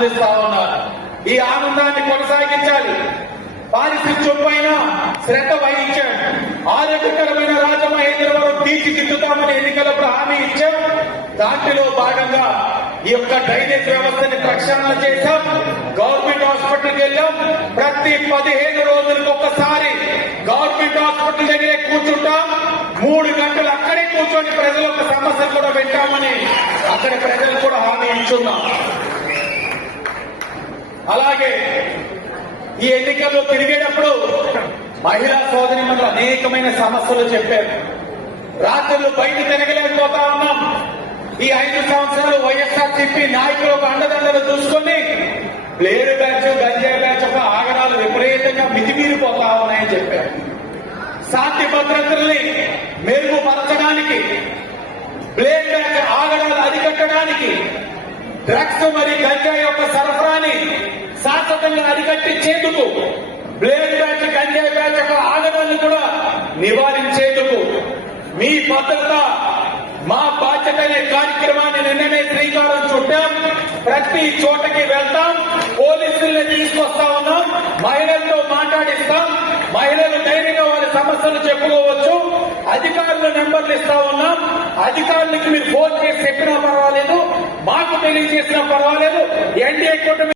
ఆనందిస్తా ఉన్నారు. ఈ ఆనందాన్ని కొనసాగించాలి. పారిశుద్ధ్యం పైన శ్రద్ధ వహించాం ఆరోగ్యకరమైన రాజమహేంద్రవరం తీర్చిదిద్దుతామని ఎన్నికలప్పుడు హామీ ఇచ్చాం. దాంట్లో భాగంగా ఈ యొక్క డ్రైనేజ్ వ్యవస్థని ప్రక్షాళన చేశాం. గవర్నమెంట్ హాస్పిటల్కి వెళ్ళాం. ప్రతి పదిహేను రోజులకు ఒకసారి గవర్నమెంట్ హాస్పిటల్ దగ్గరే కూర్చుంటాం. మూడు గంటలు అక్కడే కూర్చొని ప్రజల యొక్క సమస్యలు కూడా పెట్టామని అక్కడ ప్రజలు కూడా హామీ ఇచ్చున్నాం. అలాగే ఈ ఎన్నికల్లో తిరిగేటప్పుడు మహిళా సోదరి మనకు అనేకమైన సమస్యలు చెప్పారు. రాత్రులు బయట తిరగలేకపోతా ఉన్నాం. ఈ ఐదు సంవత్సరాలు వైఎస్ఆర్ చెప్పి నాయకులు ఒక అండదండలు చూసుకొని ప్లేరు బ్యాచ్ గంజాయి బ్యాచ్ ఒక ఆగడాలు విపరీతంగా మితిమీరిపోతా ఉన్నాయని చెప్పారు. శాంతి భద్రతల్ని మెరుగుపరచడానికి ప్లేర్ బ్యాచ్ ఆగడాలు అరికట్టడానికి డ్రగ్స్ మరియు గంజాయి యొక్క సరఫరాని శాశ్వతంగా అరికట్టించేందుకు బ్లేడ్ బ్యాచ్ గంజాయి బ్యాచ్ ఆగడాన్ని కూడా నివారించేందుకు మీ భద్రత మా బాధ్యత అనే కార్యక్రమాన్ని నిన్ననే శ్రీకారం చుట్టాం. ప్రతి చోటకి వెళ్తాం. పోలీసుల్ని తీసుకొస్తా ఉన్నాం. మహిళలతో మాట్లాడిస్తాం. మహిళలు ధైర్యంగా వారి సమస్యలు చెప్పుకోవచ్చు. అధికారుల నెంబర్లు ఇస్తా ఉన్నాం. అధికారులకి మీరు ఫోన్ చేసి చెప్పినా పర్వాలేదు. మాకు తెలియజేసినా పర్వాలేదు. ఎన్డీఏ కూటమి